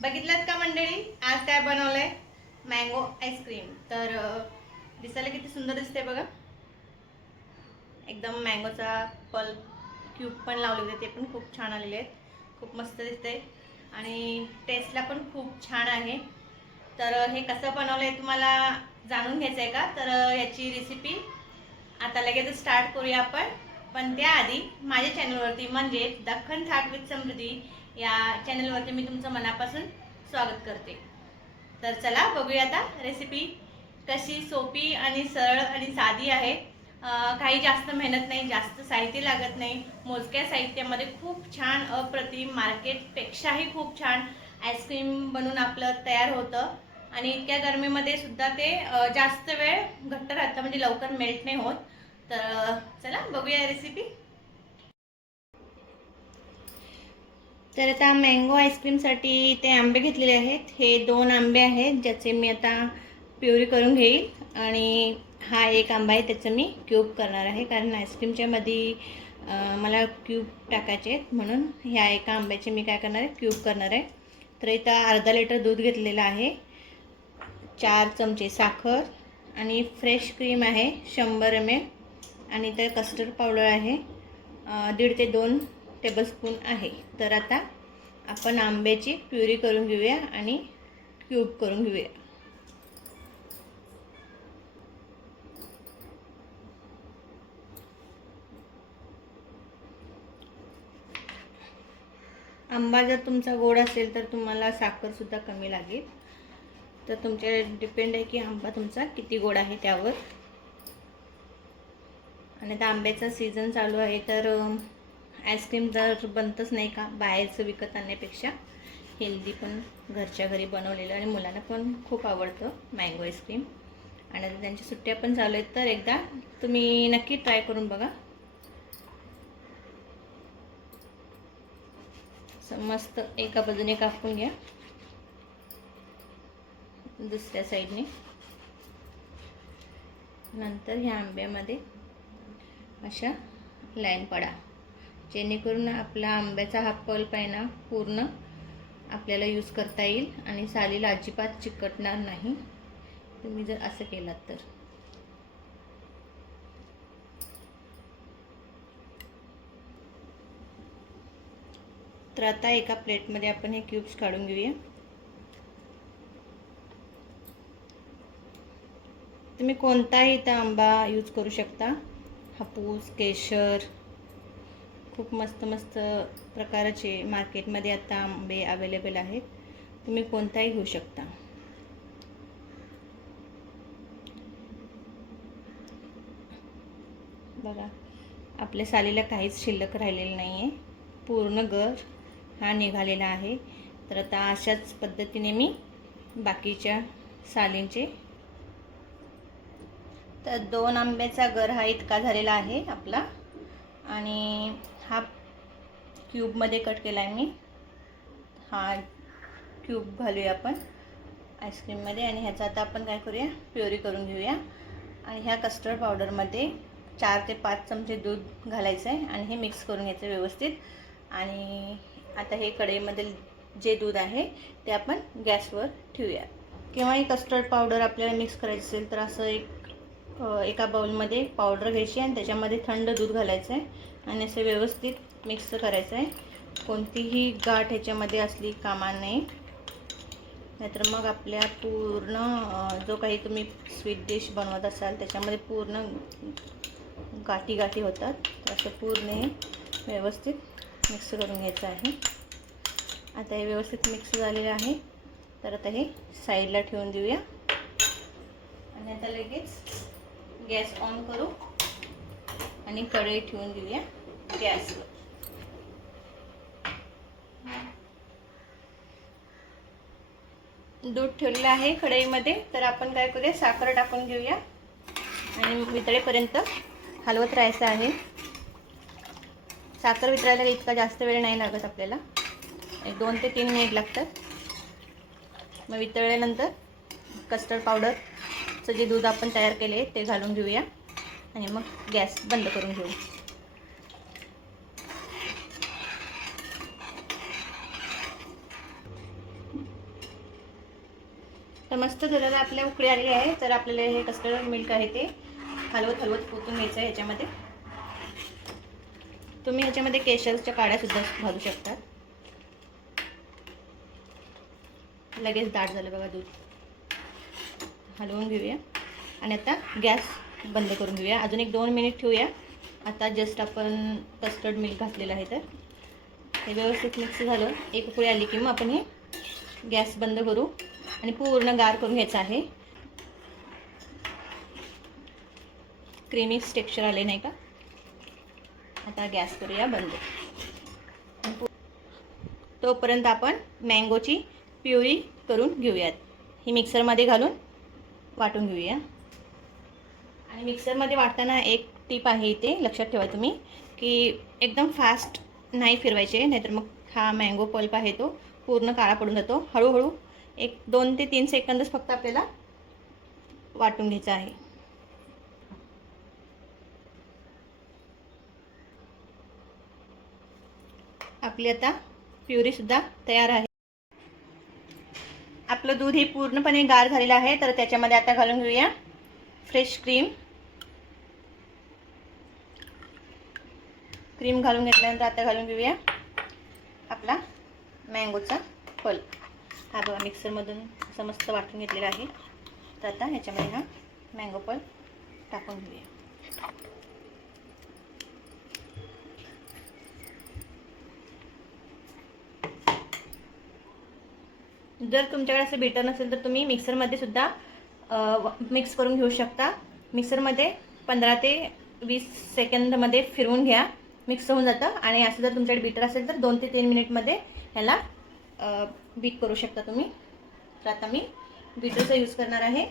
बघितलं का मंडळी, आज काय बनवलंय? Mango ice cream. तर दिसायला किती सुंदर दिसते बघा. एकदम मँगोचा पल्प क्यूब पण लावलेले, ते पण खूप छान आलेले आहेत. खूप मस्त दिसते आणि टेस्टला पण खूप छान आहे. तर हे कसं बनवलंय तुम्हाला जाणून घ्यायचं आहे का? तर याची रेसिपी आता लगेच स्टार्ट करूया आपण. पण त्याआधी माझ्या चॅनलवरती म्हणजे दख्खन थाट विथ समृद्धी या चॅनलवरती मी तुमचं मनापासून स्वागत करते. तर चला बघूया आता रेसिपी कशी सोपी आणि सरळ आणि साधी आहे. काही जास्त मेहनत नाही, जास्त साहित्य लागत नाही. मोजक्या साहित्यामध्ये खूप छान अप्रतिम, मार्केटपेक्षाही खूप छान आईस्क्रीम बनून आपलं तयार होतं. आणि इतक्या गरमीमध्ये सुद्धा ते जास्त वेळ घट्ट राहतं, म्हणजे लवकर मेल्ट नाही होत. तर चला बघूया रेसिपी. तर आता मँगो आईस्क्रीमसाठी ते आंबे घेतलेले आहेत. हे 2 आंबे आहेत, ज्याचे मी आता प्युरी करून घेईल. आणि हा एक आंबा आहे, त्याचं मी क्यूब करणार आहे, कारण आईस्क्रीमच्या मध्ये मला क्यूब टाकायचे आहेत, म्हणून ह्या एका आंब्याचे मी काय करणार आहे, क्यूब करणार आहे. तर इथं अर्धा लिटर दूध घेतलेलं आहे, 4 चमचे साखर आणि फ्रेश क्रीम आहे 100 ml. आणि इथं कस्टर्ड पावडर आहे 1.5 ते 2 टेबलस्पून आहे. तर आता आपण आंब्याची प्युरी करून घेऊया आणि क्यूब करून घेऊया. आंबा जर तुमचा गोड असेल तर तुम्हाला साखरसुद्धा कमी लागेल. तर तुमच्यावर डिपेंड आहे की आंबा तुमचा किती गोड आहे त्यावर. आणि आता आंब्याचा सीझन चालू आहे, तर आईस्क्रीम जर बनतच नाही का बाहेरचं विकत आणण्यापेक्षा हेल्दी पण घरच्या घरी बनवलेलं, आणि मुलांना पण खूप आवडतं मँगो आईस्क्रीम. आणि आता त्यांच्या सुट्ट्या पण चालू आहेत, तर एकदा तुम्ही नक्की ट्राय करून बघा. मस्त एका बाजूने कापून घ्या, दुसऱ्या साईडने. नंतर ह्या आंब्यामध्ये अशा लाईन पाडा, जेणेकरून आपला आंब्याचा हा पल्प आहे ना पूर्ण आपल्याला यूज करता येईल आणि सालीला अजिबात चिकटणार नाही तुम्ही जर असं केलात तर. तर आता एका प्लेटमध्ये आपण हे क्यूब्स काढून घेऊया. तुम्ही कोणताही इथं आंबा यूज करू शकता, हापूस, केशर, खूप मस्त मस्त प्रकारचे मार्केटमध्ये आता आंबे अवेलेबल आहेत, तुम्ही कोणताही घेऊ शकता. बघा, आपल्या सालीला काहीच शिल्लक राहिलेलं नाही आहे, पूर्ण गर हा निघालेला आहे. तर आता अशाच पद्धतीने मी बाकीच्या सालींचे, तर 2 आंब्याचा गर हा इतका झालेला आहे आपला. आणि हा क्यूबमध्ये कट केला आहे मी. हा क्यूब घालूया आपण आईस्क्रीममध्ये, आणि ह्याचा आता आपण काय करूया, प्युरी करून घेऊया. आणि ह्या कस्टर्ड पावडरमध्ये 4 ते 5 चमचे दूध घालायचं आहे आणि हे मिक्स करून घ्यायचं व्यवस्थित. आणि आता हे कढईमध्ये जे दूध आहे ते आपण गॅसवर ठेवूया. किंवा ही कस्टर्ड पावडर आपल्याला मिक्स करायची असेल तर असं एका बाउलमध्ये पावडर घ्यायची आणि त्याच्यामध्ये थंड दूध घालायचं आहे आणि असं व्यवस्थित मिक्स करायचं आहे. कोणतीही गाठ ह्याच्यामध्ये असली कामा नये, नाहीतर मग आपल्या पूर्ण जो काही तुम्ही स्वीट डिश बनवत असाल त्याच्यामध्ये पूर्ण गाठी गाठी होतात. तर असं पूर्ण हे व्यवस्थित मिक्स करून घ्यायचं आहे. आता हे व्यवस्थित मिक्स झालेलं आहे, तर आता हे साईडला ठेवून देऊया. आणि आता लगेच गॅस ऑन करू आणि कढई ठेवून देऊया गॅसवर. दूध ठेवलेलं आहे कढईमध्ये, तर आपण काय करूया, साखर टाकून घेऊया आणि वितळेपर्यंत हलवत राहायचं आहे. साखर वितळायला इतका जास्त वेळ नाही लागत आपल्याला, 2 ते 3 मिनिट लागतात. मग वितळल्यानंतर कस्टर्ड पावडरचं जे दूध आपण तयार केले ते घालून घेऊया आणि मग गॅस बंद करून घेऊ. तर मस्त झालेलं आपल्या उकळी आलेली आहे. तर आपल्याला हे कस्टर्ड मिल्क आहे ते हलवत हलवत ओतून घ्यायचं आहे ह्याच्यामध्ये. तुम्ही ह्याच्यामध्ये केशरच्या काड्यासुद्धा घालू शकता. लगेच दाट झालं बघा दूध. हलवून घेऊया आणि आता गॅस बंद करून घेऊया. अजून एक 2 मिनिट ठेवूया. आता जस्ट आपण कस्टर्ड मिल्क घातलेलं आहे, तर हे व्यवस्थित मिक्स झालं. एक उकळी आली की मग आपण हे गॅस बंद करू आणि पूर्ण गार करून घ्यायचं आहे. क्रीमी टेक्स्चर आले नाही का. आता गॅस करूया बंद. तोपर्यंत आपण मँगोची प्युरी करून घेऊयात. ही मिक्सरमध्ये घालून वाटून घेऊया. आणि मिक्सरमध्ये वाटताना एक टीप आहे इथे लक्षात ठेवा तुम्ही, की एकदम फास्ट नाही फिरवायचे, नाहीतर मग हा मँगो पल्प आहे तो पूर्ण काळा पडून जातो. हळूहळू एक 2 ते 3 सेकंदच फक्त आपल्याला वाटून घ्यायचं आहे. आपली आता प्युरीसुद्धा तयार आहे. आपलं दूध हे पूर्णपणे गार झालेलं आहे. तर त्याच्यामध्ये आता घालून घेऊया फ्रेश क्रीम. क्रीम घालून घेतल्यानंतर आता घालून घेऊया आपला मँगोचा पल्प. हा बघा मिक्सरमधून असं मस्त वाटून घेतलेला आहे. तर आता ह्याच्यामध्ये हा मँगो पल्प टाकून घेऊया. जर तुमच्याकडे असं बीटर नसेल तर तुम्ही मिक्सरमध्ये सुद्धा मिक्स करून घेऊ शकता. मिक्सरमध्ये 15 ते 20 सेकंदमध्ये फिरवून घ्या, मिक्स होऊन जातं. आणि असं जर तुमच्याकडे बीटर असेल तर 2 ते 3 मिनिटमध्ये ह्याला बीट करू शकता तुम्ही. तर आता मी बीटरचा यूज करणार आहे.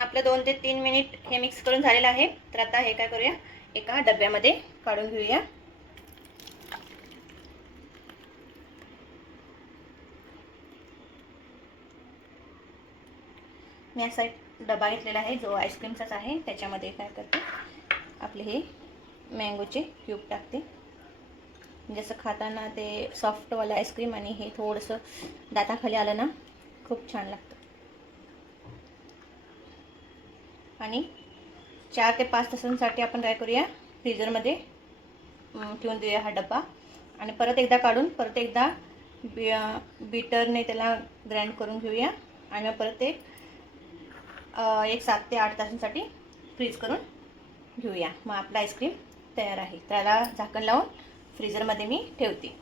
आपलं 2 ते 3 मिनिट हे मिक्स करून झालेलं आहे. तर आता हे काय करूया, एका डब्यामध्ये काढून घेऊया. मी असा एक डबा घेतलेला आहे जो आईस्क्रीमचाच आहे. त्याच्यामध्ये काय करते, आपले हे मँगोचे क्यूब टाकते. जसं खाताना ते सॉफ्टवालं आईस्क्रीम आणि हे थोडंसं दाताखाली आलं ना, खूप छान लागतं. आणि 4 ते 5 तासांसाठी आपण काय करूया, फ्रीजरमध्ये ठेवून देऊया हा डबा. आणि परत एकदा काढून परत एकदा बीटरने त्याला ग्राइंड करून घेऊया. आणि मग परत एक 7 ते 8 तासांसाठी फ्रीज करून घेऊया. मग आपला आईस्क्रीम तयार आहे. त्याला झाकण लावून फ्रीजरमध्ये मी ठेवते.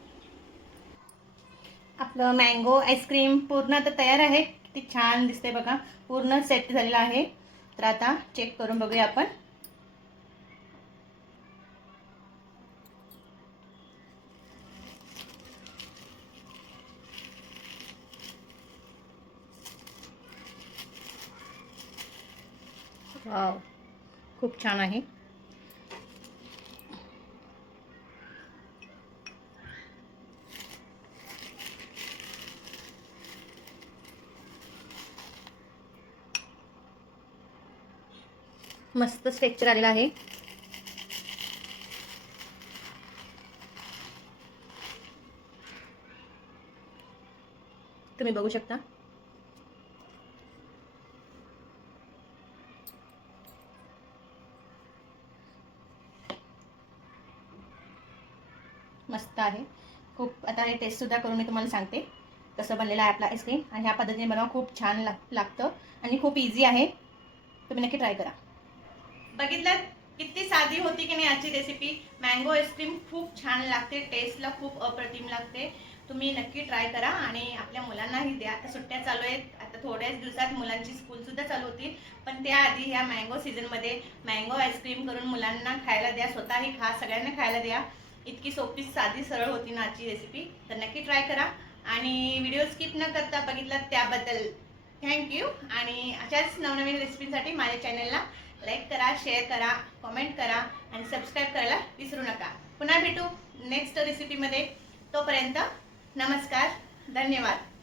आपलं मँगो आईस्क्रीम पूर्ण आता तयार आहे. किती छान दिसते बघा, पूर्ण सेट झालेलं आहे. तर आता चेक करून बघूया आपण. वाव, खूप छान आहे. मस्त टेक्स्चर आलेला आहे. तुम्ही बघू शकता. मस्त आहे खूप. आता हे टेस्टसुद्धा करून मी तुम्हाला सांगते कसं बनलेलं आहे आपला आईस्क्रीम. आणि ह्या पद्धतीने बनवा, खूप छान लागतं आणि खूप इझी आहे. तुम्ही नक्की ट्राय करा. बघितलं किती साधी होती की नाही आजची रेसिपी. मँगो आईस्क्रीम खूप छान लागते, टेस्टला खूप अप्रतिम लागते. तुम्ही नक्की ट्राय करा आणि आपल्या मुलांनाही द्या. आता सुट्ट्या चालू आहेत, आता थोड्याच दिवसात मुलांची स्कूलसुद्धा चालू होतील. पण त्याआधी ह्या मँगो सीझनमध्ये मँगो आईस्क्रीम करून मुलांना खायला द्या, स्वतःही खा, सगळ्यांना खायला द्या. इतकी सोपी साधी सरळ होती ना आजची रेसिपी. तर नक्की ट्राय करा आणि व्हिडिओ स्किप न करता बघितला त्याबद्दल थँक्यू. आणि अशाच नवनवीन रेसिपीसाठी माझ्या चॅनलला लाईक करा, शेअर करा, कमेंट करा आणि सबस्क्राईब करायला विसरू नका. पुन्हा भेटू नेक्स्ट रेसिपीमध्ये. तोपर्यंत नमस्कार, धन्यवाद.